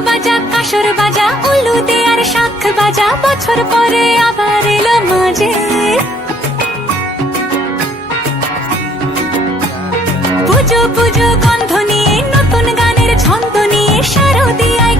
বাজা কাসর বাজা উলুদে আর শাখ বাজা, বছর পরে আবার এলো মাঝে। পুজো পুজো গন্ধ নিয়ে নতুন গানের ছন্দ নিয়ে শারদিয়ায়